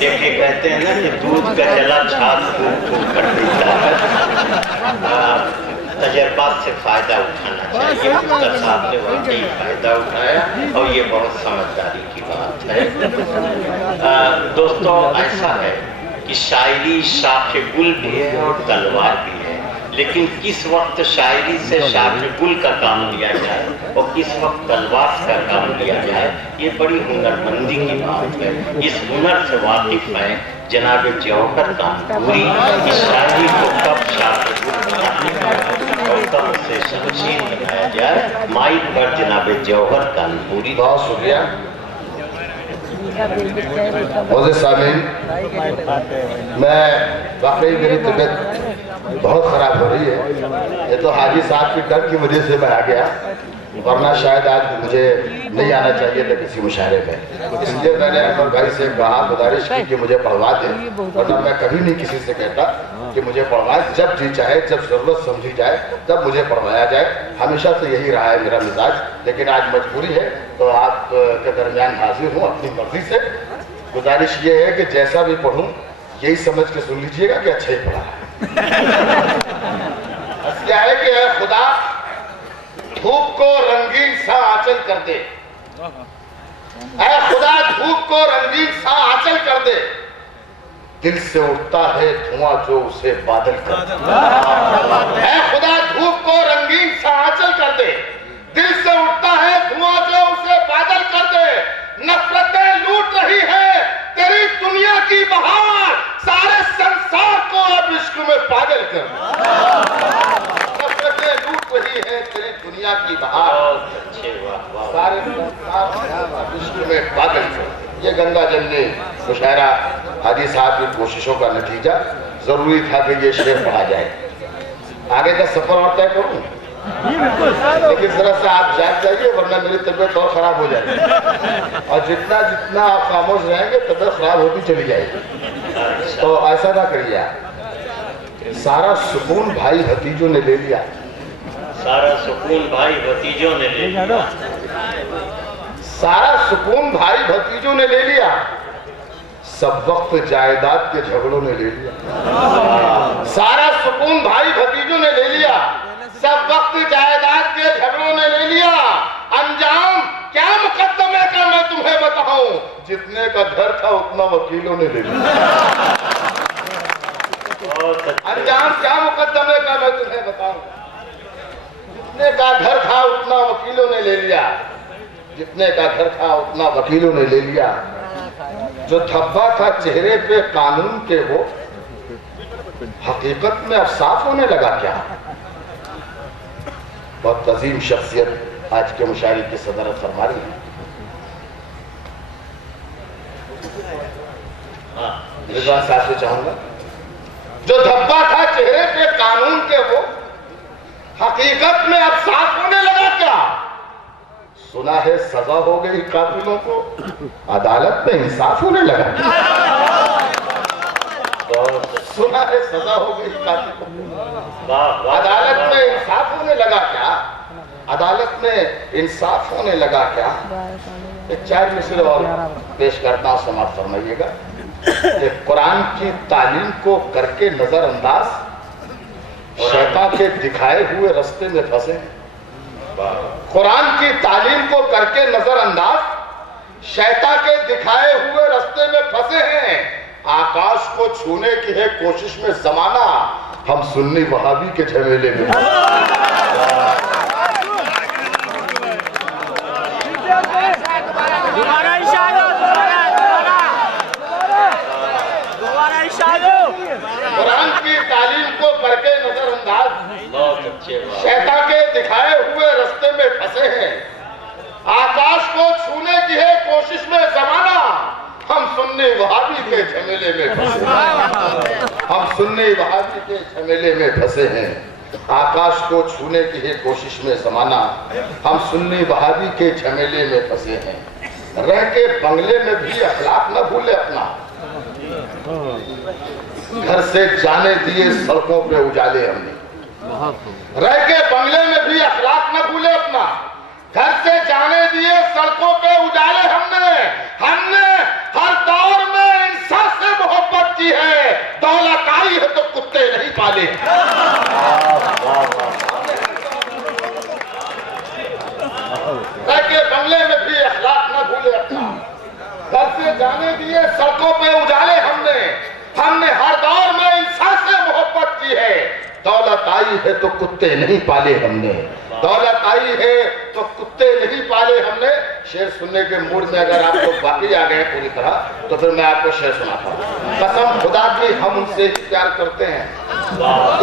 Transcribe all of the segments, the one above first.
دیکھیں کہتے ہیں نا کہ دودھ کا جلا چھاپ پھوک پھوک کر پیتا ہے۔ تجربات سے فائدہ اٹھانا چاہیے۔ مختار صاحب نے واقعی فائدہ اٹھایا اور یہ بہت سمجھداری کی بات ہے۔ دوستو ایسا ہے کہ شاعری شاخ گل بھی ہے اور تلوار بھی ہے، لیکن کس وقت شاعری سے شاخ گل کا کام لیا جائے اور کس وقت تلوار کا کام لیا جائے، یہ بڑی ہنرمندی کی بات ہے۔ اس ہنر سے واقف ہے جناب جوہر کانپوری کی شاعری کو کب شاخ گل بنایا جائے اور کب اسے شمشیر بنایا جائے۔ مائک پر جناب جوہر کانپوری۔ بہت شکریہ معزز سامعین، میں واقعی میری طبیعت بہت خراب ہو رہی ہے۔ یہ تو حاجی صاحب کی ڈر کی وجہ سے میں آ گیا، ورنہ شاید آج مجھے نہیں آنا چاہیے تھا کسی مشاعرے میں۔ اس لیے میں نے اکبر بھائی سے کہا، گزارش کی کہ مجھے پڑھوا دیں، ورنہ میں کبھی نہیں کسی سے کہتا کہ مجھے پڑھوائیں۔ جب جی چاہے، جب ضرورت سمجھی جائے تب مجھے پڑھوایا جائے۔ ہمیشہ سے یہی رہا ہے میرا مزاج، لیکن آج مجبوری ہے تو آپ کے درمیان حاضر ہوں اپنی مرضی سے۔ گزارش یہ ہے کہ جیسا بھی پڑھوں یہی سمجھ کے سن لیجئے گا کہ اچھا ہی پڑھا ہے۔ کیا ہے کہ اے خدا دھوپ کو رنگین سا آنچل کر دے، اے خدا دھوپ کو رنگین سا آنچل کر دے، دل سے اٹھتا ہے دھواں جو اسے بادل کر دے۔ اے خدا دھوپ کو رنگین سا آنچل کر دے، دل سے اٹھتا ہے دھواں جو اسے بادل کر دے۔ نفرتیں لوٹ رہی ہے تیری دنیا کی بہار، سارے سنسار کو اب عشق میں پاگل کر دے۔ نفرتیں لوٹ رہی ہے تیری دنیا کی بہار، سارے سنسار کو اب عشق میں پاگل کر دے۔ یہ گنگا جمنی مشاعرہ حاجی صاحب کی کوششوں کا نتیجہ، ضروری تھا کہ یہ شعر پڑھا جائے۔ آگے کا سفر اور طے کروں، لیکن ذرا سا آپ جاگ جائیے ورنہ میری طبیعت اور خراب ہو جائے گی، اور جتنا جتنا آپ خاموش رہیں گے طبیعت خراب ہوتی چلی جائے گی۔ تو ایسا نہ کریے، سارا سکون بھائی بھتیجوں نے لے لیا، سارا سکون بھائی بھتیجوں نے لے لیا، سارا سکون بھائی بھتیجوں نے لے لیا، سب وقت جائیداد کے جھگڑوں نے لے لیا۔ سارا سکون بھائی بھتیجوں نے لے لیا، سب وقت جائیداد کے جھگڑوں نے لے لیا۔ انجام کیا مقدمے کا میں تمہیں بتاؤں، جتنے کا گھر تھا اتنا وکیلوں نے لے لیا۔ انجام کیا مقدمے کا میں تمہیں بتاؤں، جتنے کا گھر تھا اتنا وکیلوں نے لے لیا، جتنے کا گھر تھا اتنا وکیلوں نے لے لیا۔ جو دھبا تھا چہرے پہ قانون کے وہ حقیقت میں اب صاف ہونے لگا کیا؟ بہت عظیم شخصیت آج کے مشاعرے کی صدارت فرما رہی ہے۔ رضوان صاحب سے چاہوں گا، جو دھبا تھا چہرے پہ قانون کے وہ حقیقت میں اب صاف ہونے لگا کیا؟ سنا ہے سزا ہو گئی قاتلوں کو، عدالت میں انصاف ہونے لگا کیا؟ سنا ہے سزا ہو گئی قاتلوں کو، عدالت میں انصاف ہونے لگا کیا؟ عدالت میں انصاف ہونے لگا کیا؟ ایک چار مصرے اور پیش کرتا ہوں، سماعت فرمائیے گا۔ کہ قرآن کی تعلیم کو کر کے نظر انداز، شیطان کے دکھائے ہوئے رستے میں پھنسے۔ قرآن کی تعلیم کو کر کے نظر انداز، شیطان کے دکھائے ہوئے رستے میں پھنسے ہیں۔ آکاش کو چھونے کی ہے کوشش میں زمانہ، ہم سنی وہابی کے جھمیلے میں۔ قرآن کی تعلیم کو کر کے نظر انداز، شیطان کے دکھائے ہوئے رستے میں پھنسے ہیں۔ آکاش کو چھونے کی ہے کوشش میں زمانہ، ہم سنی وہابی کے جھمیلے میں پھنسے ہیں۔ ہم سنی وہابی کے جھمیلے میں پھنسے ہیں۔ آکاش کو چھونے کی ہے کوشش میں زمانہ، ہم سنی وہابی کے جھمیلے میں پھنسے ہیں۔ رہ کے بنگلے میں بھی اخلاق نہ بھولے اپنا، گھر سے جانے دیے سڑکوں پہ اجالے ہم نے۔ رہ کے بنگلے میں بھی اخلاق نہ بھولے اپنا، گھر سے جانے دیے سڑکوں پہ اجالے ہم نے۔ ہر دور میں انصاف آئی ہے تو کتے نہیں پالے ہم نے، دولت آئی ہے تو کتے نہیں پالے ہم نے۔ شعر سننے کے موڈ میں اگر آپ لوگ باقی آ گئے پوری طرح تو پھر میں آپ کو شعر سناتا ہوں۔ قسم خدا کی ہم ان سے ہی پیار کرتے ہیں۔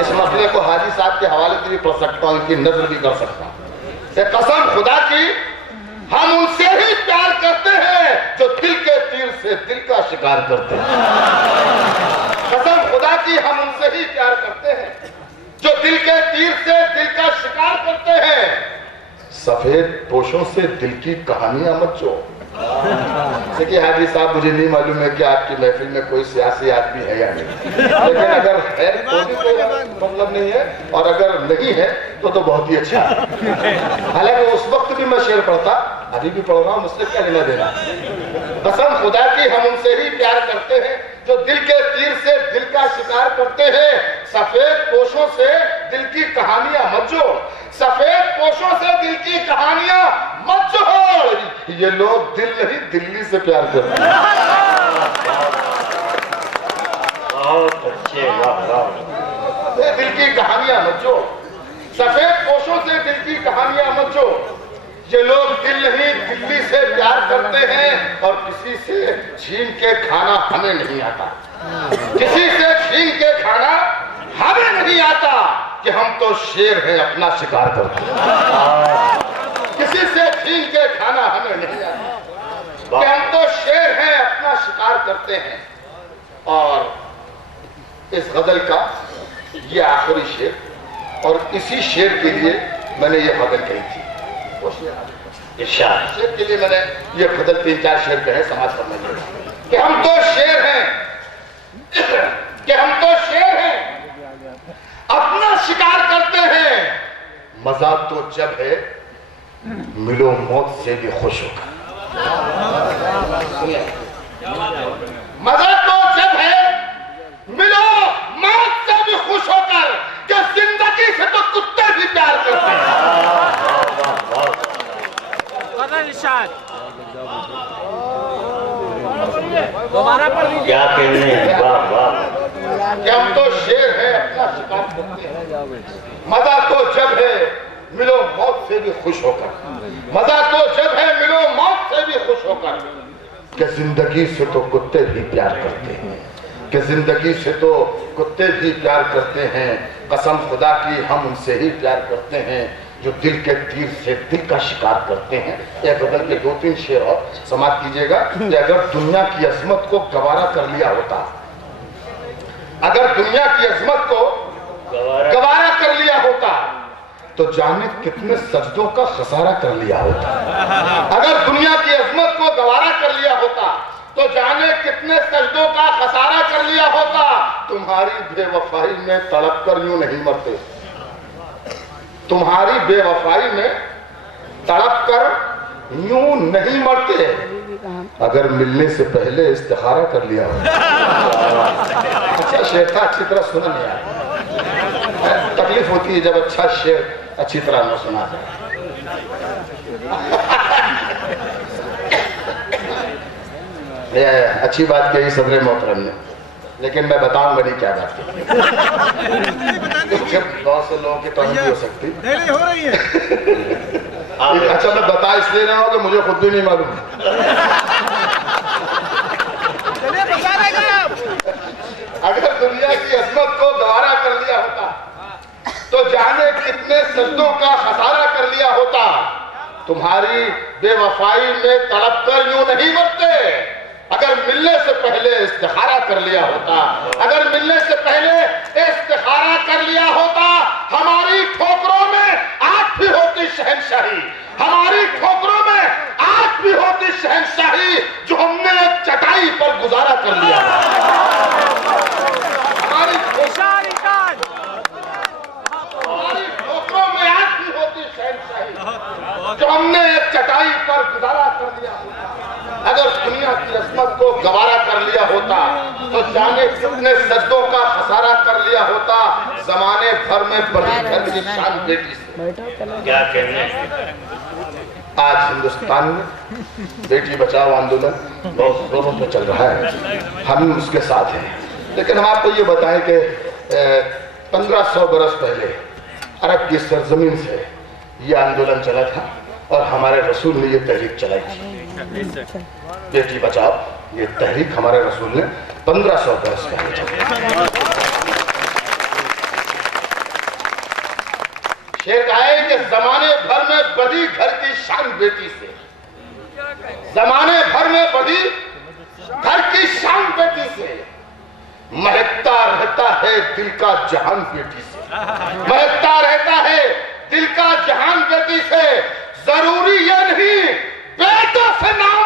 اس مسئلے کو حاجی صاحب کے حوالے سے بھی پڑھ سکتا ہوں، ان کی نظر بھی کر سکتا ہوں کہ قسم خدا کی ہم ان سے ہی پیار کرتے ہیں جو دل کے تیر سے دل کا شکار کرتے ہیں۔ قسم خدا کی ہم ان سے ہی پیار کرتے ہیں جو دل کے تیر سے دل کا شکار کرتے ہیں۔ سفید پوشوں سے دل کی کہانیاں مت جو۔ دیکھیے حاجی صاحب مجھے نہیں معلوم ہے کہ آپ کی محفل میں کوئی سیاسی آدمی ہے یا نہیں، لیکن اگر ہے تو بھی کوئی مطلب نہیں ہے، اور اگر نہیں ہے تو بہت ہی اچھا ہے۔ حالانکہ اس وقت بھی میں شعر پڑھتا، ابھی بھی پڑھ رہا ہوں، مجھ سے کیا لینا دینا۔ قسم خدا کی ہم ان سے ہی پیار کرتے ہیں جو دل کے تیر سے دل کا شکار کرتے ہیں۔ سفید پوشوں سے دل کی کہانیاں مت جوڑ، سفید پوشوں سے دل کی کہانیاں مت جوڑ، یہ لوگ دل نہیں دلی سے پیار کرتے ہیں۔ بہت اچھے، دل کی کہانیاں مت جوڑ، سفید پوشوں سے دل کی کہانیاں مت جوڑ، یہ لوگ دل نہیں دلی سے پیار کرتے ہیں، اور کسی سے چھین کے کھانا ہمیں نہیں آتا، کسی سے چھین کے کھانا ہمیں نہیں آتا، کہ ہم تو شیر ہیں اپنا شکار کرتے ہیں۔ کسی سے چھین کے کھانا ہمیں نہیں آتا، کہ ہم تو شیر ہیں اپنا شکار کرتے ہیں۔ اور اس غزل کا یہ آخری شعر، اور اسی شعر کے لیے میں نے یہ غزل کہی تھی، شعر کے لیے میں نے یہ غزل 3-4 شعر کہے سماج کرنے کے لیے، کہ ہم تو شیر ہیں، کہ ہم تو شیر ہیں اپنا شکار کرتے ہیں، مزہ تو جب ہے ملو موت سے بھی خوش ہو کر، مزہ تو جب ہے ملو موت سے بھی خوش ہو کر، کہ زندگی سے تو کتے بھی پیار کرتے ہیں۔ کیا کہنے ہیں، واہ واہ، کہ ہم تو شیر ہیں اپنا شکار کرتے ہیں، مزہ تو جب ہے ملو موت سے بھی خوش ہو کر، مزہ تو جب ہے ملو موت سے بھی خوش ہو کر، کہ زندگی سے تو کتے بھی پیار کرتے ہیں، کہ زندگی سے تو کتے بھی پیار کرتے ہیں۔ قسم خدا کی ہم ان سے ہی پیار کرتے ہیں جو دل کے تیر سے دل کا شکار کرتے ہیں۔ ایک غزل کے 2-3 شعر اور سماعت کیجئے گا، کہ اگر دنیا کی عظمت کو گوارا کر لیا ہوتا، اگر دنیا کی عظمت کو گوارا کر لیا ہوتا تو جانے کتنے سجدوں کا خسارہ کر لیا ہوتا، اگر دنیا کی عظمت کو گوارا کر لیا ہوتا تو جانے کتنے سجدوں کا خسارہ کر لیا ہوتا۔ تمہاری بے وفائی میں تڑپ کر یوں نہیں مرتے، تمہاری بے وفائی میں تڑپ کر یوں نہیں مرتے، اگر ملنے سے پہلے استخارہ کر لیا ہوتا۔ اچھا شعر تھا، اچھی طرح سنا نہیں آیا، تکلیف ہوتی ہے جب اچھا شعر اچھی طرح نہ سنا جائے۔ اچھی بات کہی صدر محترم نے، لیکن میں بتاؤں گا نہیں کیا بات کہی، بہت سے لوگوں کی توہین بھی ہو سکتی۔ اچھا میں بتا اس لیے رہا ہوں کہ مجھے خود بھی نہیں معلوم، اگر دنیا کی عظمت کو گوارا کر لیا ہوتا تو جانے کتنے سجدوں کا خسارہ کر لیا ہوتا۔ تمہاری بے وفائی میں تڑپ کر یوں نہیں مرتے، اگر ملنے سے پہلے استخارہ کر لیا ہوتا، اگر ملنے سے پہلے استخارہ کر لیا ہوتا، ہماری ٹھوکروں میں آج بھی ہوتی شہنشاہی، ہماری ٹھوکروں میں آج بھی ہوتی شہنشاہی، جو ہم نے ایک چٹائی پر گزارا کر لیا۔ ہماری ٹھوکروں میں آج بھی ہوتی شہنشاہی، جو ہم نے ایک چٹائی پر گزارا کر لیا ہوتا۔ اگر دنیا کی عظمت کو گوارا کر لیا ہوتا تو جانے کتنے سجدوں کا خسارہ کر لیا ہوتا۔ زمانے بھر میں بڑی گھر کی شان بیٹی سے، کیا کہنے، آج ہندوستان میں بیٹی بچاؤ آندولن بہت زوروں پہ چل رہا ہے، ہم اس کے ساتھ ہیں، لیکن ہم آپ کو یہ بتائیں کہ 1500 برس پہلے عرب کی سرزمین سے یہ آندولن چلا تھا اور ہمارے رسول نے یہ تحریک چلائی تھی، بیٹی بچاؤ۔ یہ تحریک ہمارے رسول نے 1500 برس پہلے چلائی۔ شعر کہا ہے کہ زمانے بھر میں بدی گھر کی شان بیٹی سے، زمانے بھر میں بدی گھر کی شان بیٹی سے، مہکتا رہتا ہے دل کا جہان بیٹی سے، مہکتا رہتا ہے دل کا جہان بیٹی سے۔ ضروری یہ نہیں بیٹوں سے نام